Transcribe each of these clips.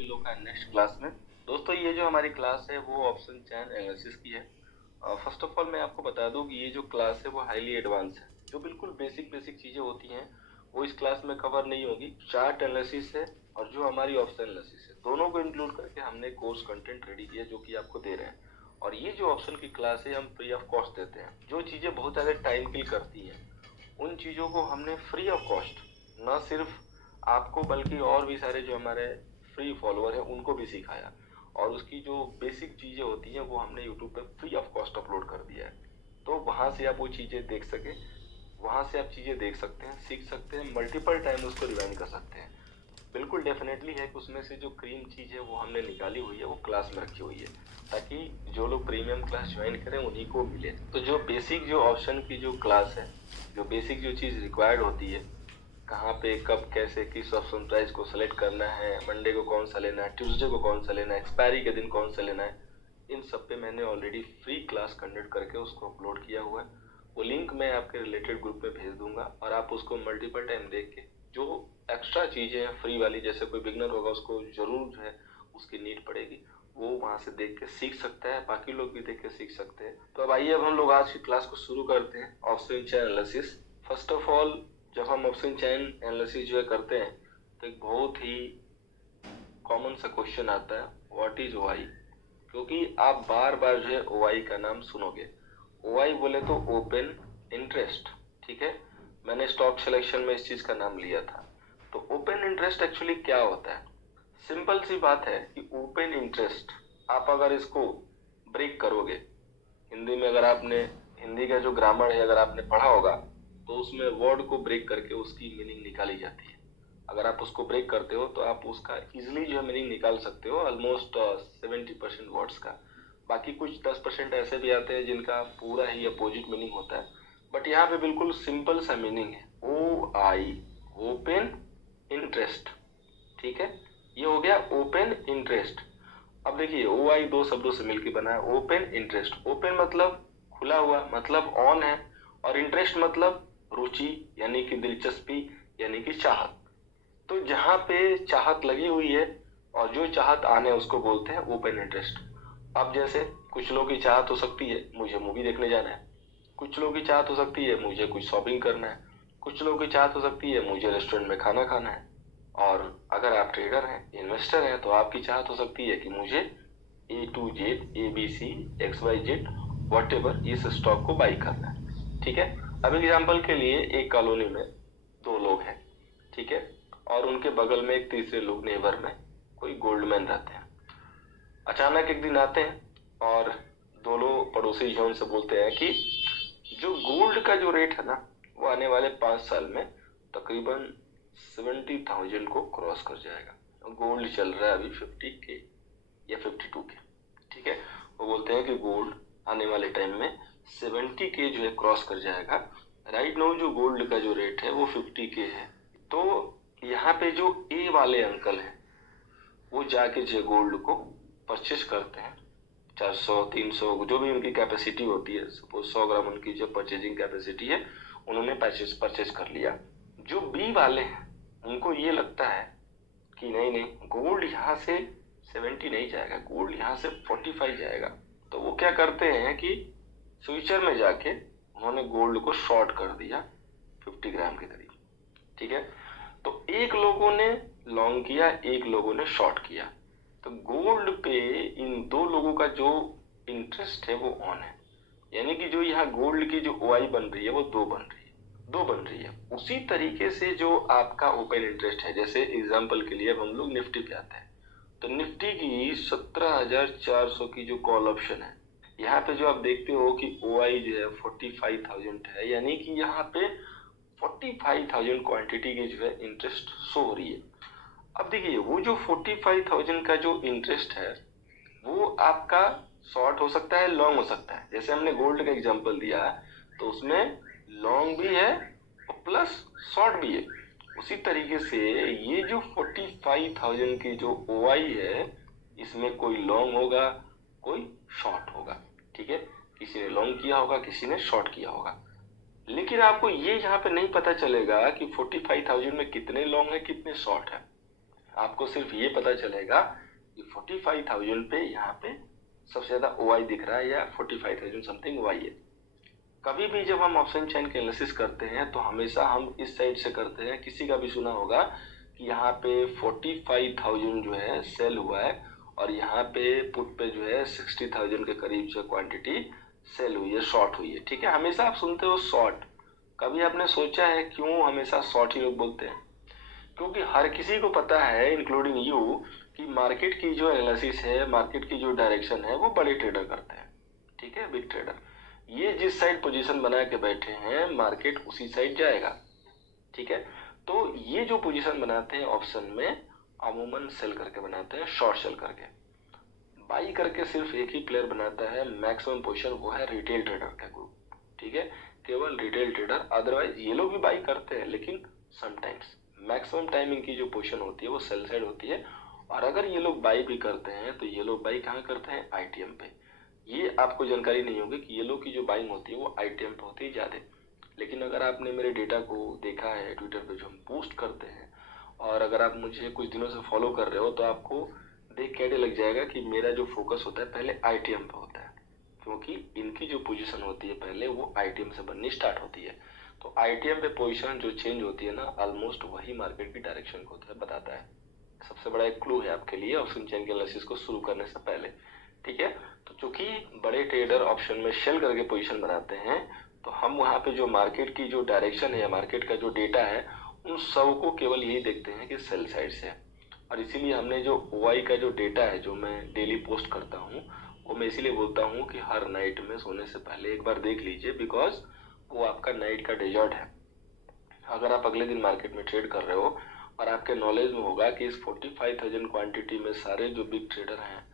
सभी लोग का नेक्स्ट क्लास में। दोस्तों ये जो हमारी क्लास है वो ऑप्शन चेन एनालिसिस की है। फर्स्ट ऑफ ऑल मैं आपको बता दूं कि ये जो क्लास है वो हाईली एडवांस है। जो बिल्कुल बेसिक बेसिक चीज़ें होती हैं वो इस क्लास में कवर नहीं होगी। चार्ट एनालिसिस है और जो हमारी ऑप्शन एनालिसिस है, दोनों को इंक्लूड करके हमने कोर्स कंटेंट रेडी किया जो कि आपको दे रहे हैं। और ये जो ऑप्शन की क्लास है हम फ्री ऑफ कॉस्ट देते हैं। जो चीज़ें बहुत ज़्यादा टाइम किल करती हैं उन चीज़ों को हमने फ्री ऑफ कॉस्ट, न सिर्फ आपको बल्कि और भी सारे जो हमारे फ्री फॉलोअर हैं उनको भी सिखाया। और उसकी जो बेसिक चीज़ें होती हैं वो हमने यूट्यूब पे फ्री ऑफ कॉस्ट अपलोड कर दिया है। तो वहाँ से आप वो चीज़ें देख सकें, वहाँ से आप चीज़ें देख सकते हैं, सीख सकते हैं, मल्टीपल टाइम उसको रिवाइंड कर सकते हैं। बिल्कुल डेफिनेटली है कि उसमें से जो क्रीम चीज़ है वो हमने निकाली हुई है, वो क्लास में रखी हुई है ताकि जो लोग प्रीमियम क्लास ज्वाइन करें उन्हीं को मिले। तो जो बेसिक जो ऑप्शन की जो क्लास है, जो बेसिक जो चीज़ रिक्वायर्ड होती है, कहाँ पे कब कैसे किस ऑप्शन प्राइस को सेलेक्ट करना है, मंडे को कौन सा लेना है, ट्यूसडे को कौन सा लेना है, एक्सपायरी के दिन कौन सा लेना है, इन सब पे मैंने ऑलरेडी फ्री क्लास कंडक्ट करके उसको अपलोड किया हुआ है। वो लिंक मैं आपके रिलेटेड ग्रुप में भेज दूंगा और आप उसको मल्टीपल टाइम देख के जो एक्स्ट्रा चीज़ें हैं फ्री वाली, जैसे कोई बिगनर होगा उसको जरूर जो है उसकी नीड पड़ेगी, वो वहाँ से देख के सीख सकता है, बाकी लोग भी देख के सीख सकते हैं। तो अब आइए अब हम लोग आज की क्लास को शुरू करते हैं। Option chain analysis. First of all जब हम ऑप्शन चेन एनालिसिस जो है करते हैं तो एक बहुत ही कॉमन सा क्वेश्चन आता है, व्हाट इज ओआई। क्योंकि आप बार बार जो है ओआई का नाम सुनोगे। ओआई बोले तो ओपन इंटरेस्ट, ठीक है। मैंने स्टॉक सिलेक्शन में इस चीज का नाम लिया था। तो ओपन इंटरेस्ट एक्चुअली क्या होता है? सिंपल सी बात है कि ओपन इंटरेस्ट आप अगर इसको ब्रेक करोगे, हिंदी में अगर आपने हिंदी का जो ग्रामर है अगर आपने पढ़ा होगा तो उसमें वर्ड को ब्रेक करके उसकी मीनिंग निकाली जाती है। अगर आप उसको ब्रेक करते हो तो आप उसका इजिली जो है मीनिंग निकाल सकते हो, ऑलमोस्ट 70% वर्ड्स का। बाकी कुछ 10% ऐसे भी आते हैं जिनका पूरा ही अपोजिट मीनिंग होता है, बट यहाँ पे बिल्कुल सिंपल सा मीनिंग है, ओ आई, ओपन इंटरेस्ट, ठीक है। ये हो गया ओपन इंटरेस्ट। अब देखिए ओ आई दो शब्दों से मिलकर बना है ओपन इंटरेस्ट। ओपन मतलब खुला हुआ, मतलब ऑन है, और इंटरेस्ट मतलब रुचि यानी कि दिलचस्पी यानी कि चाहत। तो जहां पे चाहत लगी हुई है और जो चाहत आने उसको बोलते हैं ओपन इंटरेस्ट। अब जैसे कुछ लोगों की चाहत हो सकती है मुझे मूवी देखने जाना है, कुछ लोगों की चाहत हो सकती है मुझे कुछ शॉपिंग करना है, कुछ लोगों की चाहत हो सकती है मुझे रेस्टोरेंट में खाना खाना है। और अगर आप ट्रेडर हैं, इन्वेस्टर हैं, तो आपकी चाहत हो सकती है कि मुझे A to Z ABC XYZ whatever इस स्टॉक को बाई करना है, ठीक है। अब एग्जाम्पल के लिए एक कॉलोनी में दो लोग हैं, ठीक है, और उनके बगल में एक तीसरे लोग नेबर में कोई गोल्डमैन रहते हैं। अचानक एक दिन आते हैं और दोनों पड़ोसी जो उनसे बोलते हैं कि जो गोल्ड का जो रेट है ना वो आने वाले 5 साल में तकरीबन 70,000 को क्रॉस कर जाएगा। गोल्ड चल रहा है अभी 50K या 52K, ठीक है। वो बोलते हैं कि गोल्ड आने वाले टाइम में 70K जो है क्रॉस कर जाएगा। राइट नाउ जो गोल्ड का जो रेट है वो 50K है। तो यहाँ पे जो ए वाले अंकल हैं वो जाके जो गोल्ड को परचेज करते हैं, 400 300 जो भी उनकी कैपेसिटी होती है, सपोज 100 ग्राम उनकी जो परचेजिंग कैपेसिटी है उन्होंने परचेज कर लिया। जो बी वाले हैं उनको ये लगता है कि नहीं नहीं, गोल्ड यहाँ से 70 नहीं जाएगा, गोल्ड यहाँ से 45 जाएगा। तो वो क्या करते हैं कि फ्यूचर में जाके उन्होंने गोल्ड को शॉर्ट कर दिया 50 ग्राम के करीब, ठीक है। तो एक लोगों ने लॉन्ग किया, एक लोगों ने शॉर्ट किया। तो गोल्ड पे इन दो लोगों का जो इंटरेस्ट है वो ऑन है, यानी कि जो यहाँ गोल्ड की जो ओआई बन रही है वो दो बन रही है। उसी तरीके से जो आपका ओपन इंटरेस्ट है, जैसे एग्जांपल के लिए अब हम लोग निफ्टी पे आते हैं, तो निफ्टी की 17,400 की जो कॉल ऑप्शन है, यहाँ पे जो आप देखते हो कि ओआई जो है 45,000 है, यानी कि यहाँ पे 45,000 क्वांटिटी की जो है इंटरेस्ट शो हो रही है। अब देखिए वो जो 45,000 का जो इंटरेस्ट है वो आपका शॉर्ट हो सकता है, लॉन्ग हो सकता है। जैसे हमने गोल्ड का एग्जांपल दिया तो उसमें लॉन्ग भी है और प्लस शॉर्ट भी है। उसी तरीके से ये जो 45,000 की जो ओआई है इसमें कोई लॉन्ग होगा कोई शॉर्ट होगा, ठीक है। किसी ने लॉन्ग किया होगा, किसी ने शॉर्ट किया होगा। लेकिन आपको ये यहाँ पे नहीं पता चलेगा कि 45,000 में कितने लॉन्ग है कितने शॉर्ट है। आपको सिर्फ ये पता चलेगा कि 45,000 पे यहाँ पे सबसे ज्यादा ओआई दिख रहा है या 45,000 समथिंग ओआई है। कभी भी जब हम ऑप्शन चेन के एनालिसिस करते हैं तो हमेशा हम इस साइड से करते हैं। किसी का भी सुना होगा कि यहाँ पे 45,000 जो है सेल हुआ है और यहाँ पे पुट पे जो है 60,000 के करीब जो क्वांटिटी सेल हुई है, शॉर्ट हुई है। ठीक है, हमेशा आप सुनते हो शॉर्ट। कभी आपने सोचा है क्यों हमेशा शॉर्ट ही लोग बोलते हैं? क्योंकि हर किसी को पता है इंक्लूडिंग यू कि मार्केट की जो एनालिसिस है, मार्केट की जो डायरेक्शन है, वो बड़े ट्रेडर करते हैं। ठीक है, बिग ट्रेडर। ये जिस साइड पोजीशन बना के बैठे हैं मार्केट उसी साइड जाएगा। ठीक है, तो ये जो पोजीशन बनाते हैं ऑप्शन में अमूमन सेल करके बनाते हैं, शॉर्ट सेल करके। बाई करके सिर्फ एक ही प्लेयर बनाता है मैक्सिमम पोजीशन, वो है रिटेल ट्रेडर का ग्रुप। ठीक है, केवल रिटेल ट्रेडर। अदरवाइज ये लोग भी बाई करते हैं लेकिन समटाइम्स, मैक्सिमम टाइम इनकी जो पोजीशन होती है वो सेल साइड होती है। और अगर ये लोग बाई भी करते हैं तो ये लोग बाई कहाँ करते हैं? आईटीएम पे। ये आपको जानकारी नहीं होगी कि ये लोग की जो बाइंग होती है वो आईटीएम पे होती है ज्यादा। लेकिन अगर आपने मेरे डेटा को देखा है ट्विटर पे जो हम पोस्ट करते हैं, और अगर आप मुझे कुछ दिनों से फॉलो कर रहे हो तो आपको देख के लग जाएगा कि मेरा जो फोकस होता है पहले आईटीएम पे होता है, क्योंकि इनकी जो पोजीशन होती है पहले वो आईटीएम से बननी स्टार्ट होती है। तो आईटीएम पे पोजीशन जो चेंज होती है ना, ऑलमोस्ट वही मार्केट की डायरेक्शन को बताता है। सबसे बड़ा एक क्लू है आपके लिए ऑप्शन चेन के एनालिसिस को शुरू करने से पहले। ठीक है, तो चूंकि बड़े ट्रेडर ऑप्शन में शेल करके पोजीशन बनाते हैं तो हम वहां पे जो मार्केट की जो डायरेक्शन है, मार्केट का जो डेटा है, उन सब को केवल यही देखते हैं कि सेल साइड से है। और इसीलिए हमने जो ओआई का जो डेटा है जो मैं डेली पोस्ट करता हूँ, वो मैं इसीलिए बोलता हूँ कि हर नाइट में सोने से पहले एक बार देख लीजिए, बिकॉज वो आपका नाइट का डेजर्ट है। अगर आप अगले दिन मार्केट में ट्रेड कर रहे हो और आपके नॉलेज में होगा कि इस 45,000 क्वांटिटी में सारे जो बिग ट्रेडर हैं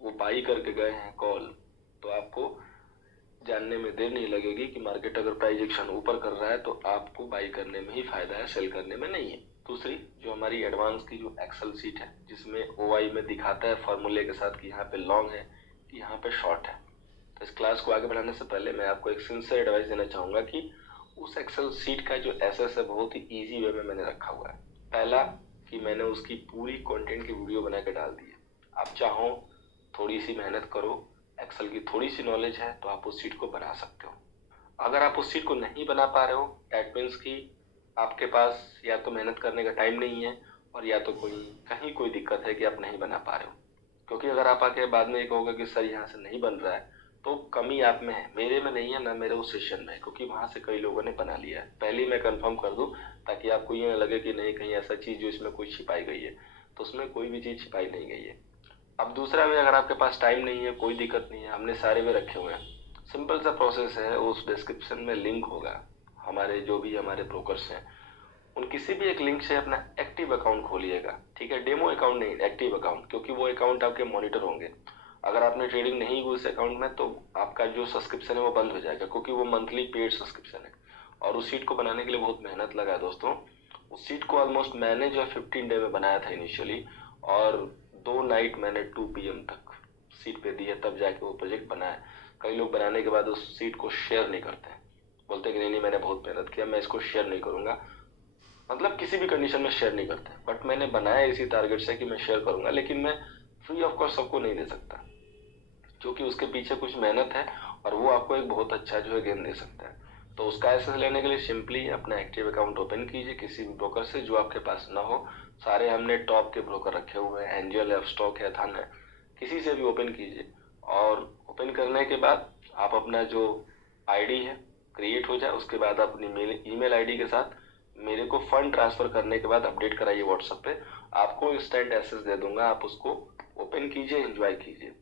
वो बाई करके गए हैं कॉल, तो आपको जानने में देर नहीं लगेगी कि मार्केट अगर प्राइस एक्शन ऊपर कर रहा है तो आपको बाई करने में ही फायदा है, सेल करने में नहीं है। दूसरी जो हमारी एडवांस की जो एक्सेल सीट है जिसमें ओआई में दिखाता है फॉर्मूले के साथ कि यहाँ पे लॉन्ग है कि यहाँ पे शॉर्ट है। तो इस क्लास को आगे बढ़ाने से पहले मैं आपको एक सिंसियर एडवाइस देना चाहूंगा कि उस एक्सेल सीट का जो एसएस है बहुत ही ईजी वे में मैंने रखा हुआ है। पहला कि मैंने उसकी पूरी कंटेंट की वीडियो बना के डाल दी है। आप चाहो थोड़ी सी मेहनत करो, एक्सेल की थोड़ी सी नॉलेज है तो आप उस सीट को बना सकते हो। अगर आप उस सीट को नहीं बना पा रहे हो, दैट मीन्स कि आपके पास या तो मेहनत करने का टाइम नहीं है और या तो कहीं कोई दिक्कत है कि आप नहीं बना पा रहे हो। क्योंकि अगर आप आके बाद में ये कहोगे कि सर यहाँ से नहीं बन रहा है, तो कमी आप में है, मेरे में नहीं है, ना मेरे उस सेशन में है, क्योंकि वहां से कई लोगों ने बना लिया है। पहले ही मैं कंफर्म कर दूं ताकि आपको ये ना लगे कि नहीं कहीं ऐसा चीज जो इसमें कोई छिपाई गई है, तो उसमें कोई भी चीज छिपाई नहीं गई है। अब दूसरा भी, अगर आपके पास टाइम नहीं है कोई दिक्कत नहीं है, हमने सारे में रखे हुए हैं। सिंपल सा प्रोसेस है, उस डिस्क्रिप्शन में लिंक होगा। हमारे जो भी हमारे ब्रोकर्स हैं उन किसी भी एक लिंक से अपना एक्टिव अकाउंट खोलिएगा। ठीक है, डेमो अकाउंट नहीं, एक्टिव अकाउंट, क्योंकि वो अकाउंट आपके मॉनिटर होंगे। अगर आपने ट्रेडिंग नहीं की उस अकाउंट में तो आपका जो सब्सक्रिप्शन है वो बंद हो जाएगा, क्योंकि वो मंथली पेड सब्सक्रिप्शन है। और उस सीट को बनाने के लिए बहुत मेहनत लगा है दोस्तों। उस सीट को ऑलमोस्ट मैंने जो है 15 डे में बनाया था इनिशियली, और 2 नाइट मैंने 2 PM तक सीट पे दी है, तब जाके वो प्रोजेक्ट बना है। कई लोग बनाने के बाद उस सीट को शेयर नहीं करते हैं, बोलते हैं कि नहीं मैंने बहुत मेहनत किया, मैं इसको शेयर नहीं करूंगा, मतलब किसी भी कंडीशन में शेयर नहीं करते। बट मैंने बनाया इसी टारगेट से कि मैं शेयर करूंगा, लेकिन मैं फ्री ऑफ कॉस्ट सबको नहीं दे सकता, क्योंकि उसके पीछे कुछ मेहनत है और वो आपको एक बहुत अच्छा जो है गेम दे सकता है। तो उसका एक्सेस लेने के लिए सिंपली अपना एक्टिव अकाउंट ओपन कीजिए किसी भी ब्रोकर से जो आपके पास ना हो। सारे हमने टॉप के ब्रोकर रखे हुए हैं, एंजल है, स्टॉक है, थन है, किसी से भी ओपन कीजिए। और ओपन करने के बाद आप अपना जो आईडी है क्रिएट हो जाए, उसके बाद अपनी ईमेल आईडी के साथ मेरे को फंड ट्रांसफर करने के बाद अपडेट कराइए व्हाट्सएप पे, आपको इंस्टेंट एक्सेस दे दूंगा। आप उसको ओपन कीजिए, एंजॉय कीजिए।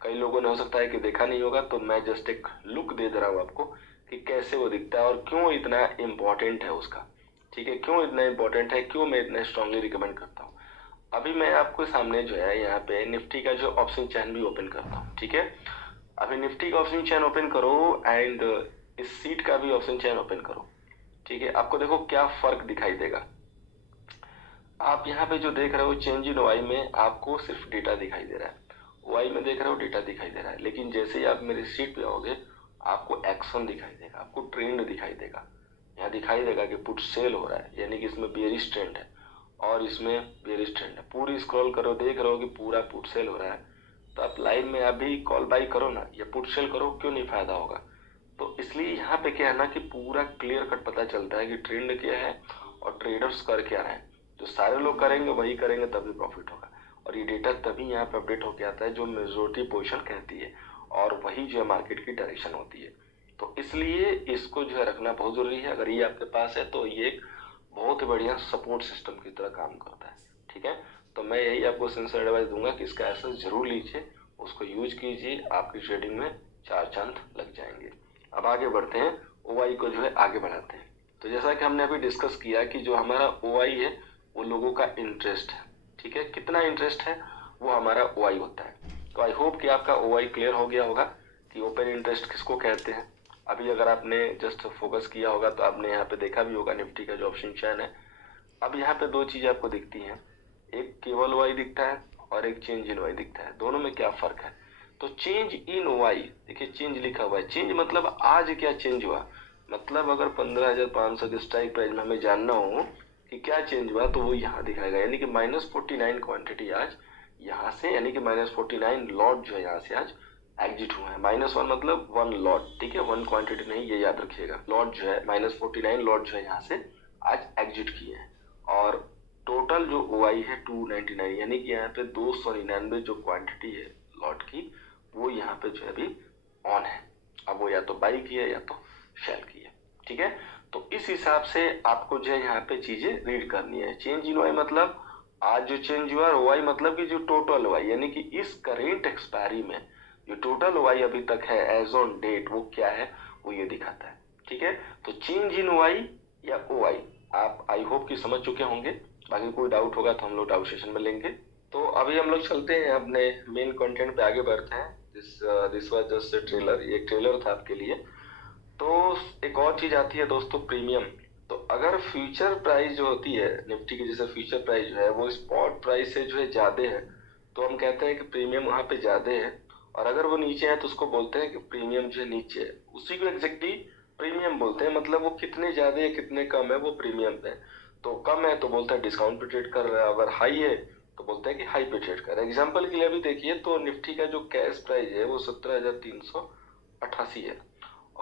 कई लोगों ने हो सकता है कि देखा नहीं होगा, तो मैं जस्ट एक लुक दे रहा हूँ आपको कि कैसे वो दिखता है और क्यों इतना इम्पोर्टेंट है उसका। ठीक है, क्यों इतना इम्पोर्टेंट है, क्यों मैं इतना स्ट्रांगली रिकमेंड करता हूँ। अभी मैं आपको सामने जो है यहाँ पे निफ्टी का जो ऑप्शन चैन भी ओपन करता हूँ। ठीक है, अभी निफ्टी का ऑप्शन चैन ओपन करो एंड इस सीट का भी ऑप्शन चैन ओपन करो। ठीक है, आपको देखो क्या फर्क दिखाई देगा। आप यहाँ पे जो देख रहे हो चेंज इन ओआई में आपको सिर्फ डेटा दिखाई दे रहा है, ओआई में देख रहे हो डेटा दिखाई दे रहा है, लेकिन जैसे ही आप मेरी सीट पे आओगे आपको एक्शन दिखाई देगा, आपको ट्रेंड दिखाई देगा। यहाँ दिखाई देगा कि पुट सेल हो रहा है, यानी कि इसमें बेयरिश ट्रेंड है। और इसमें बेरिश ट्रेंड है, पूरी स्क्रॉल करो, देख रहे हो कि पूरा पुट सेल हो रहा है, तो आप लाइन में अभी कॉल बाई करो ना, या पुट सेल करो, क्यों नहीं फायदा होगा। तो इसलिए यहाँ पे क्या है ना कि पूरा क्लियर कट पता चलता है कि ट्रेंड क्या है और ट्रेडर्स कर क्या रहे हैं। जो सारे लोग करेंगे वही करेंगे, तभी प्रॉफिट होगा। और ये डेटा तभी यहाँ पे अपडेट होके आता है जो मेजोरिटी पोजीशन कहती है, और वही जो है मार्केट की डायरेक्शन होती है। तो इसलिए इसको जो है रखना बहुत जरूरी है। अगर ये आपके पास है तो ये एक बहुत ही बढ़िया सपोर्ट सिस्टम की तरह काम करता है। ठीक है, तो मैं यही आपको सिंसियर एडवाइस दूंगा कि इसका एसेस जरूर लीजिए, उसको यूज कीजिए, आपकी ट्रेडिंग में 4 चांद लग जाएंगे। अब आगे बढ़ते हैं, ओआई को जो है आगे बढ़ाते हैं। तो जैसा कि हमने अभी डिस्कस किया कि जो हमारा ओआई है वो लोगों का इंटरेस्ट है। ठीक है, कितना इंटरेस्ट है वो हमारा ओआई होता है। तो आई होप कि आपका ओआई क्लियर हो गया होगा कि ओपन इंटरेस्ट किसको कहते हैं। अभी अगर आपने जस्ट फोकस किया होगा तो आपने यहाँ पे देखा भी होगा निफ्टी का जो ऑप्शन चैन है। अब यहाँ पे 2 चीजें आपको दिखती हैं, एक केवल ओआई दिखता है और एक चेंज इन ओआई दिखता है। दोनों में क्या फर्क है? तो चेंज इन ओआई, देखिए चेंज लिखा हुआ है, चेंज मतलब आज क्या चेंज हुआ। मतलब अगर 15,500 के स्ट्राइक प्राइस में हमें जानना हो कि क्या चेंज हुआ तो वो यहाँ दिखाएगा, यानी कि -49 क्वांटिटी आज यहाँ से, यानी कि -49 लॉट जो है यहाँ से आज एग्जिट हुआ है। -1 मतलब 1 लॉट, ठीक है, 1 क्वांटिटी नहीं, ये याद रखिएगा। लॉट जो है -49 लॉट जो है यहाँ से आज एग्जिट किए हैं। और टोटल जो ओआई है 299, यानी कि यहाँ पे 299 जो क्वांटिटी है लॉट की, वो यहाँ पे जो है अभी ऑन है। अब वो या तो बाई की है या तो सेल की है। ठीक है, तो इस हिसाब से आपको जो है यहाँ पे चीजें रीड करनी है। चेंज इन ओआई मतलब आज जो चेंज हुआ, ओआई मतलब कि जो टोटल ओआई, यानी कि इस करेंट एक्सपायरी में जो टोटल ओआई अभी तक है एज ऑन डेट, वो क्या है, वो ये दिखाता है। ठीक है, तो चेंज इन ओआई या ओआई आप आई होप कि समझ चुके होंगे। बाकी कोई डाउट होगा तो हम लोग डाउट सेशन में लेंगे। तो अभी हम लोग चलते हैं अपने मेन कंटेंट पे आगे बढ़ते हैं। This was just a trailer, ये ट्रेलर था आपके लिए। तो एक और चीज आती है दोस्तों, प्रीमियम। तो अगर फ्यूचर प्राइस जो होती है निफ्टी की, जैसे फ्यूचर प्राइस जो है वो स्पॉट प्राइस से जो है ज्यादा है, तो हम कहते हैं कि प्रीमियम वहां पे ज्यादा है। और अगर वो नीचे है तो उसको बोलते हैं कि प्रीमियम जो है नीचे है। उसी को एग्जैक्टली प्रीमियम बोलते हैं, मतलब वो कितने ज्यादा है कितने कम है वो प्रीमियम पे। तो कम है तो बोलता है डिस्काउंट पे ट्रेड कर रहा है, अगर हाई है तो बोलते हैं कि हाई पे ट्रेड कर रहा है। एग्जाम्पल के लिए अभी देखिए तो निफ्टी का जो कैश प्राइस है वो 17,388 है।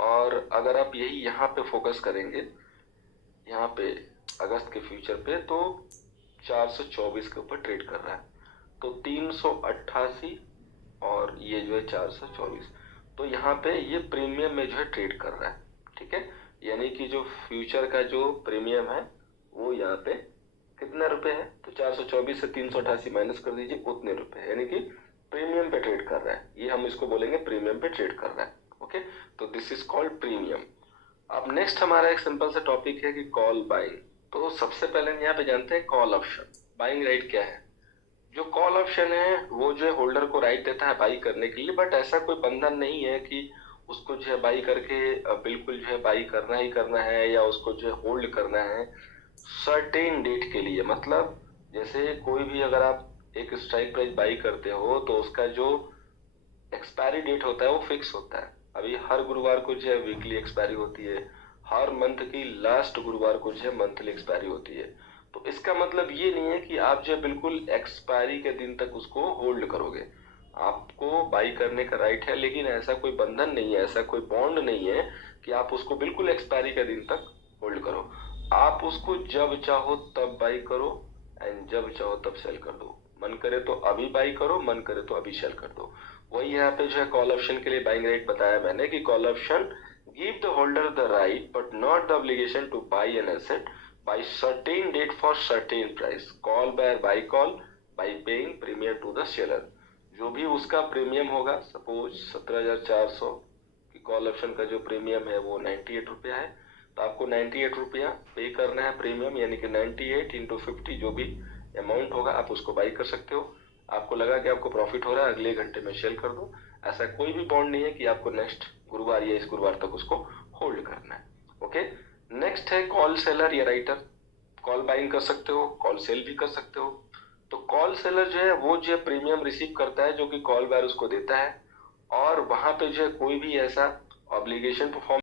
और अगर आप यही यहाँ पे फोकस करेंगे, यहाँ पे अगस्त के फ्यूचर पे, तो 424 के ऊपर ट्रेड कर रहा है। तो 388 और ये जो है 424, तो यहाँ पे ये प्रीमियम में जो है ट्रेड कर रहा है। ठीक है, यानी कि जो फ्यूचर का जो प्रीमियम है वो यहाँ पे कितना रुपए है, तो 424 से 388 माइनस कर दीजिए, उतने रुपए, यानी कि प्रीमियम पे ट्रेड कर रहा है। ये हम इसको बोलेंगे प्रीमियम पे ट्रेड कर रहा है। ओके, तो दिस इज कॉल्ड प्रीमियम। अब नेक्स्ट हमारा एक सिंपल सा टॉपिक है कि कॉल बाइंग। तो सबसे पहले यहाँ पे जानते हैं कॉल ऑप्शन। बाइंग राइट क्या है? जो कॉल ऑप्शन है वो जो है होल्डर को राइट देता है बाई करने के लिए, बट ऐसा कोई बंधन नहीं है कि उसको जो है बाई करके बिल्कुल जो है बाई करना ही करना है, या उसको जो है होल्ड करना है सर्टेन डेट के लिए। मतलब जैसे कोई भी अगर आप एक स्ट्राइक प्राइस बाई करते हो तो उसका जो एक्सपायरी डेट होता है वो फिक्स होता है। अभी हर गुरुवार को जो है वीकली एक्सपायरी होती है, हर मंथ की लास्ट गुरुवार को जो है मंथली एक्सपायरी होती है। तो इसका मतलब ये नहीं है कि आप जो है बिल्कुल एक्सपायरी के दिन तक उसको होल्ड करोगे। आपको बाई करने का राइट है, लेकिन ऐसा कोई बंधन नहीं है, ऐसा कोई बॉन्ड नहीं है कि आप उसको बिल्कुल एक्सपायरी के दिन तक होल्ड करो। आप उसको जब चाहो तब बाई करो एंड जब चाहो तब सेल कर दो। मन करे तो अभी बाई करो, मन करे तो अभी सेल कर दो। वही यहाँ पे जो है कॉल ऑप्शन के लिए बाइंग राइट बताया मैंने कि call option give the holder the right but not the obligation to buy an asset by certain date for certain price. Call buy call by paying premium to the seller. जो भी उसका premium होगा, suppose 17,400 की call option का जो premium है वो 98 रुपया है, तो आपको 98 रुपया पे करना है प्रीमियम, यानी कि 98 इंटू 50 जो भी अमाउंट होगा आप उसको बाई कर सकते हो। आपको लगा कि आपको प्रॉफिट हो रहा है, अगले घंटे में सेल कर दो। ऐसा कोई भी बॉन्ड नहीं है कि आपको नेक्स्ट गुरुवार या इस गुरुवार तक उसको होल्ड करना है। ओके, नेक्स्ट है कॉल सेलर या राइटर। कॉल बाइंग कर सकते हो, कॉल सेल भी कर सकते हो। तो कॉल सेलर जो है वो जो है प्रीमियम रिसीव करता है जो कि कॉल बायर उसको देता है, और वहां पे जो है कोई भी ऐसा ऑब्लिगेशन परफॉर्म